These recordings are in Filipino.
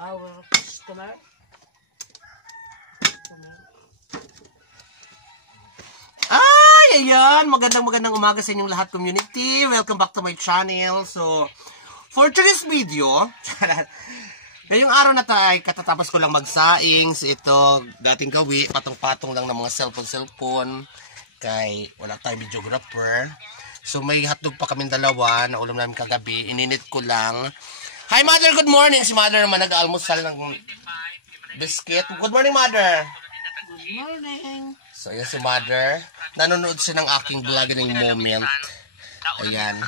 our customer. Ayan! Magandang umaga sa inyong lahat, community. Welcome back to my channel. So, for today's video, ngayong araw na tayo, katatapos ko lang magsaing. So, ito, dating gawi, patong-patong lang ng mga cellphone. Kay wala tayong videographer. So, may hotdog pa kami dalawa na ulam namin kagabi. Ininit ko lang. Hi, Mother! Good morning! Si Mother naman nag-almusal ng biscuit. Good morning, Mother! Good morning. So, ayan si Mother. Nanonood siya ng aking vlogging moment. Ayan.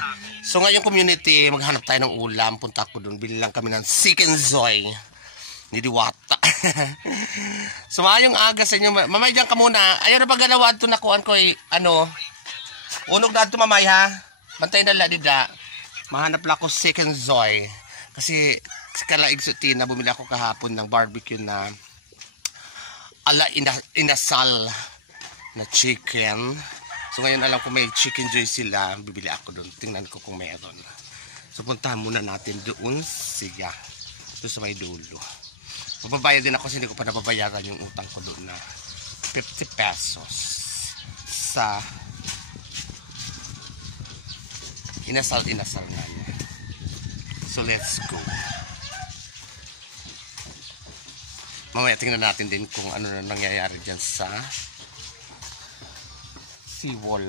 So, ngayong community, maghanap tayo ng ulam. Punta ko doon. Bili lang kami ng Chicken Zoy. Ni Diwata. So, maayong aga sa inyo. Mamay, dyan ka muna. Ayaw na pag-galawa ito nakuhan ko unog na ito, mamay, ha? Bantay na ladida. Mahanap lang ako Chicken Zoy. Kasi, kalaig sutina, bumili ako kahapon ng barbecue na ala inasal na chicken. So ngayon alam ko may Chicken Joy sila, bibili ako doon. Tingnan ko kung mayroon. So puntahan muna natin doon siya. Doon sa may dulo. Mababayad din ako kasi hindi ko pa nababayaran yung utang ko doon na 50 pesos sa inasal na niya. So let's go. Mamaya tingnan natin din kung ano na nangyayari dyan sa seawall,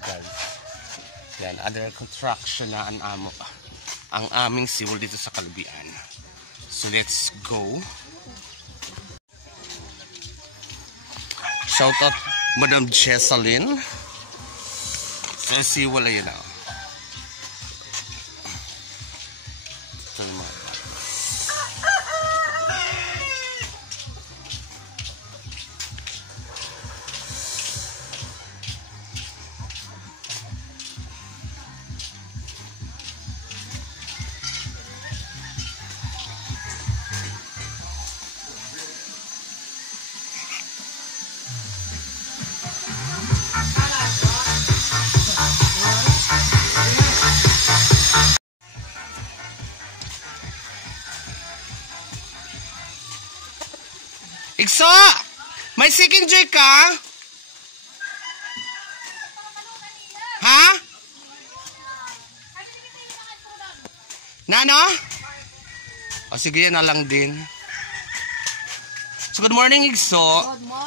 guys. Yan, other construction na ang aming seawall dito sa Kalubian. So let's go. Shout out Madam Jessalyn sa seawall. Ayun na. Ito naman. Igso! May Chicken Joy ka? Ha? Nano? O sige, yan na lang din. So good morning, Igso.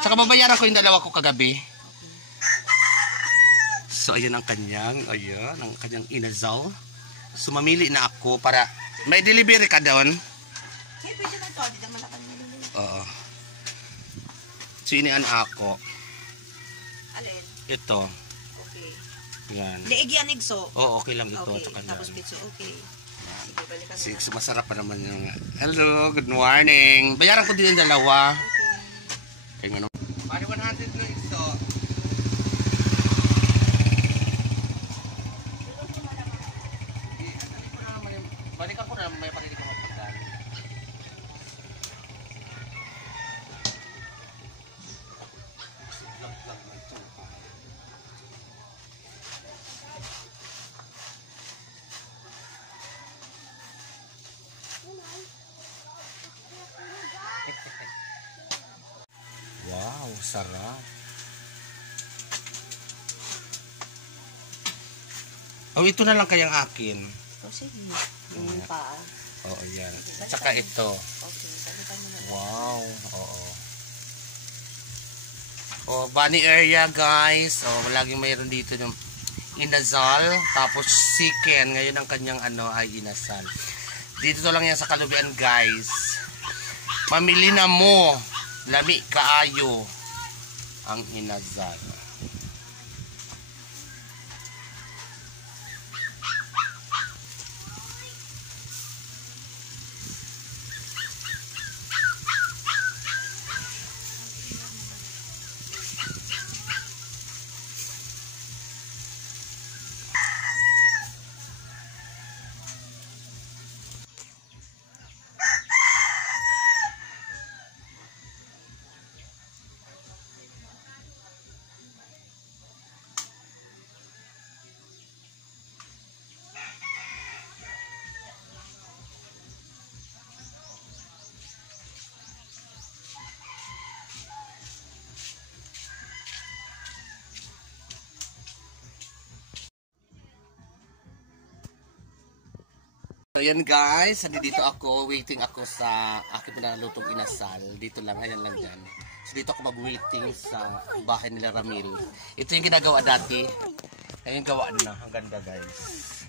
Saka babayaran ko yung dalawa ko kagabi. So ayun ang kanyang inasal. So mamili na ako para may delivery ka doon. Hey, pwede na to. Dito malakan nililiw. Oo. So inian ako. Alin? Ito. Okay. Yan. Leeg yan, Igso. Oo, okay lang ito. Okay, Tsaka tapos yan. pizza. Okay. Sige, balikan mo. Sige, masarap pa naman yung... Hello, good morning. Bayaran ko din yung dalawa. Okay. Kaya nga naman. Pari 100 na ito. Balikan ko na may parinig ako pagdaan. Wow, sarap. Oh, ito na lang kayang akin. So, sige. Yung paa. Oo, yan. Tsaka ito. Okay, balikan mo na. Wow, oo. Oh, bunny area, guys. Oh, laging mayroon dito ng inasal, tapos chicken. Ngayon ang kanyang ay inasal. Dito to lang yan sa Kalubian, guys. Mamili na mo. Lami kaayo ang inasal. So yan guys, dito ako, waiting ako sa aking pinalutong inasal. Dito lang, ayan lang dyan. So dito ako mag-waiting sa bahay nila Ramil. Ito yung ginagawa dati. Ayun gawa na, ang ganda guys.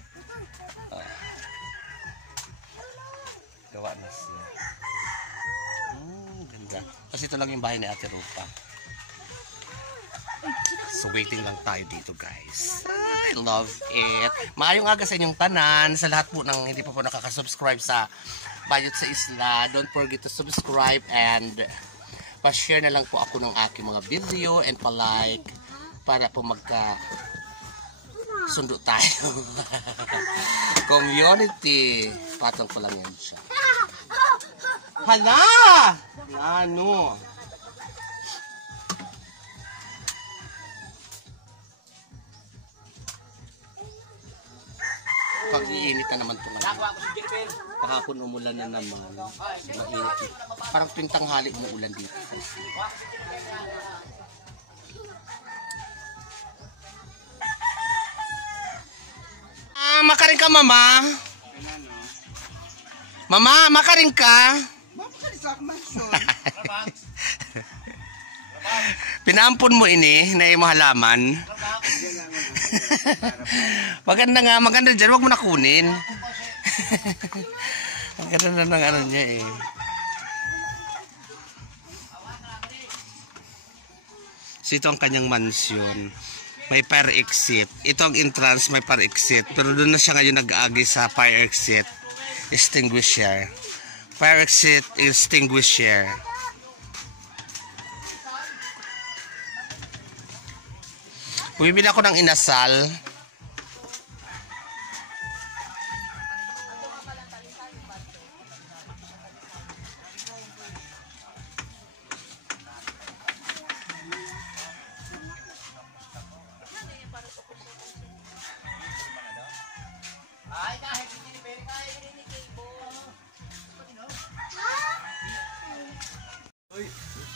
Gawa na siya. Ganda. Kasi ito lang yung bahay ni Ate Rupa. So waiting lang tayo dito guys. I love it. Maayong aga sa inyong tanan. Sa lahat po ng hindi pa po nakaka-subscribe sa Bayot sa Isla, don't forget to subscribe and pa-share na lang po ako ng aking mga video and pa-like para po magka sundo tayo. Community. Patong ko lang yan siya. Hala! Ano? Pag-iinit na naman ito ngayon. Kahapon umulan na naman. Mainit. Parang tuwing tanghali umuulan dito. Makarin ka, Mama? Mama, makarin ka? Pinampun mo ini na yung halaman. Maganda nga, maganda dyan. Huwag mo na kunin. Maganda na ng ano niya eh. So ito ang kanyang mansion. May fire exit. Ito ang entrance, may fire exit. Pero doon na siya ngayon nag-aagi sa fire exit. Extinguisher. Fire exit, extinguisher. Bumibili ako ng inasal.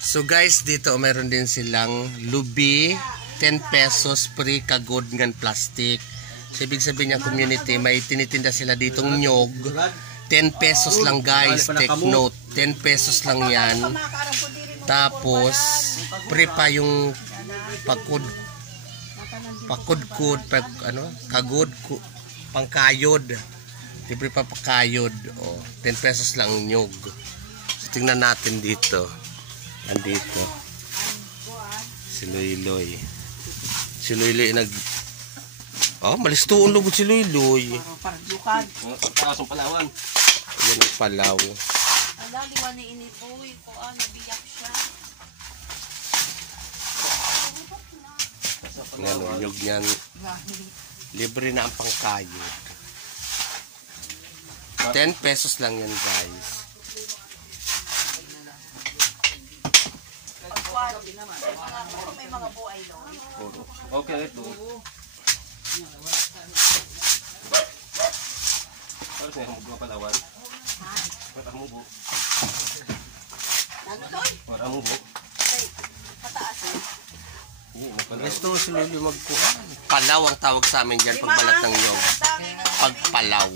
So guys, dito meron din silang lubi, 10 pesos free kagod ngan plastic. So ibig sabihin niya community, may tinitinda sila ditong nyog. 10 pesos lang guys, take note. 10 pesos lang yan. Tapos, free pa yung pakudkud, kagod, pangkayod. Libre pa pakayod. Oh, 10 pesos lang nyog. So tingnan natin dito. Andito. Si Loy-Loy. Si Loy-Loy malistuon lubot si Loy-Loy. Parang lukad. Pasong Palawan. Yan ang Palaw. Ala, liwan ni inipoy ko. Nabiyak siya. Yan, nyog yan. Libre na ang pangkayod. 10 pesos lang yan guys. May mga buhay doon. Okay, ito. Ano siya yung mga Palawan? Para mubo. Ano doon? Para mubo. Pataas eh. Gusto si Loy-Loy magkuhan. Palaw ang tawag sa amin dyan pagbalat ng nyog. Pagpalaw.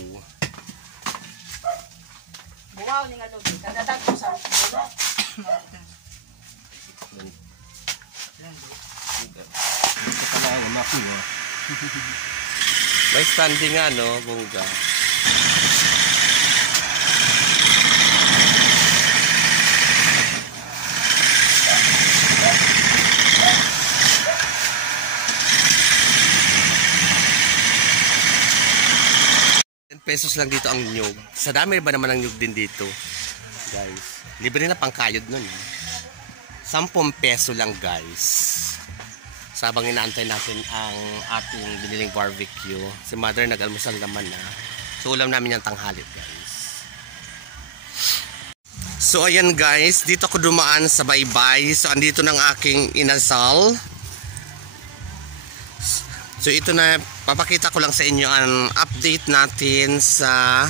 Buwaw ni nga lubi. Kagadag ko sa bulo. May standing nga no, bongga. Pesos lang dito ang nyug. Sa dami ba naman ang nyug din dito? Guys, libre na pangkayod nun. 10 peso lang guys. Sabang inaantay natin ang ating biniling barbecue. Si mother nag-almusal naman na. So ulam namin yung tanghali guys. So ayan guys, dito ako dumaan sa baybay. So andito ng aking inasal. So ito na, papakita ko lang sa inyo ang update natin sa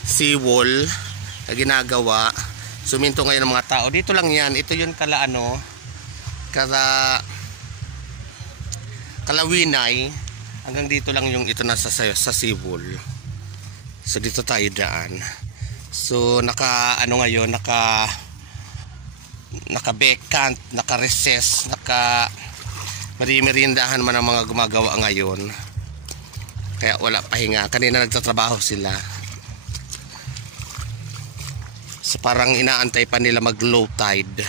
seawall na ginagawa. Suminto ngayon ng mga tao. Dito lang yan. Ito yun Kalawinay. Hanggang dito lang yung ito nasa sa seawall. So dito tayo daan. So naka ano ngayon, naka vacant, naka recess, naka merindahan man ang mga gumagawa ngayon. Kaya wala pahinga. Kanina nagtatrabaho sila. So parang inaantay pa nila mag low tide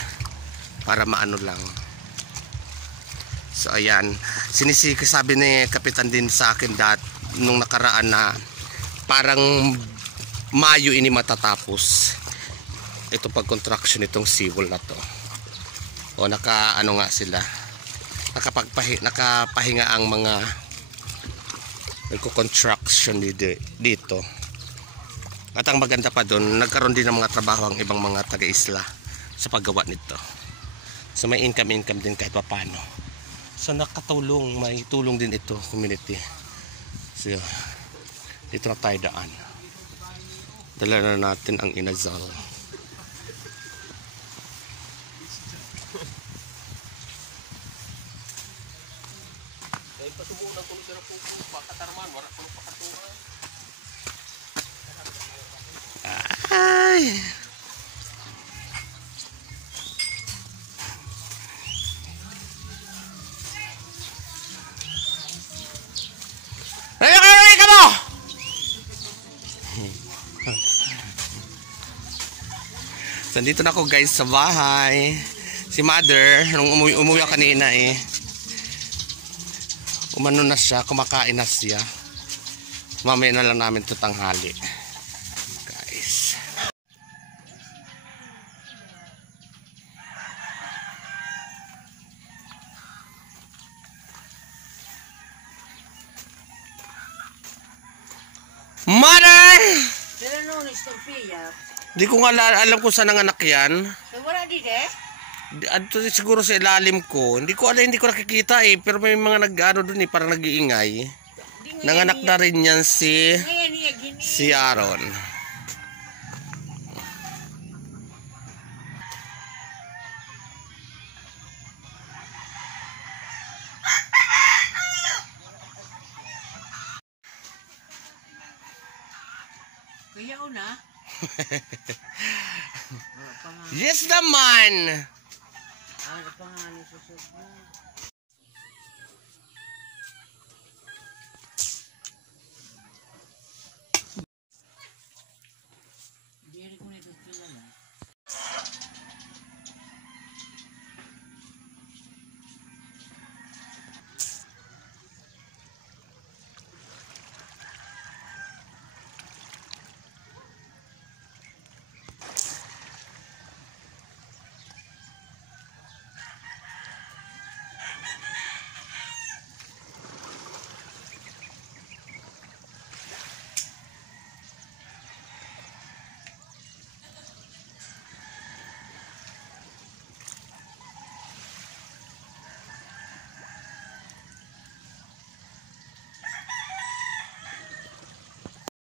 para maano lang. So ayan, sabi ni kapitan din sa akin nung nakaraan na parang Mayo ini matatapos ito pag construction itong seawall na to. O ano nga sila, nakapahinga ang mga nagko-construction dito. At ang maganda pa doon, nagkaroon din ng mga trabaho ang ibang mga taga-isla sa paggawa nito. So may income din kahit paano. So nakatulong, may tulong din ito community. So dito na tayo daan. Dala na natin ang inasal. Ay. Ay ka mo. So, dito na ako guys sa bahay. Si mother, nung umuwi ako kanina umano na siya, kumakain na siya. Mamaya na lang namin ito tanghali. Guys. Mother! Pero noon, istorpiya. Di ko nga alam kung saan ang anak yan. Wala di de? Adto siguro sa ilalim ko. Hindi ko nakikita pero may mga nag-ano doon parang nag-iingay. Nanganak na rin yan si Aaron. Kaya una? Yes naman. Ano pangalan sa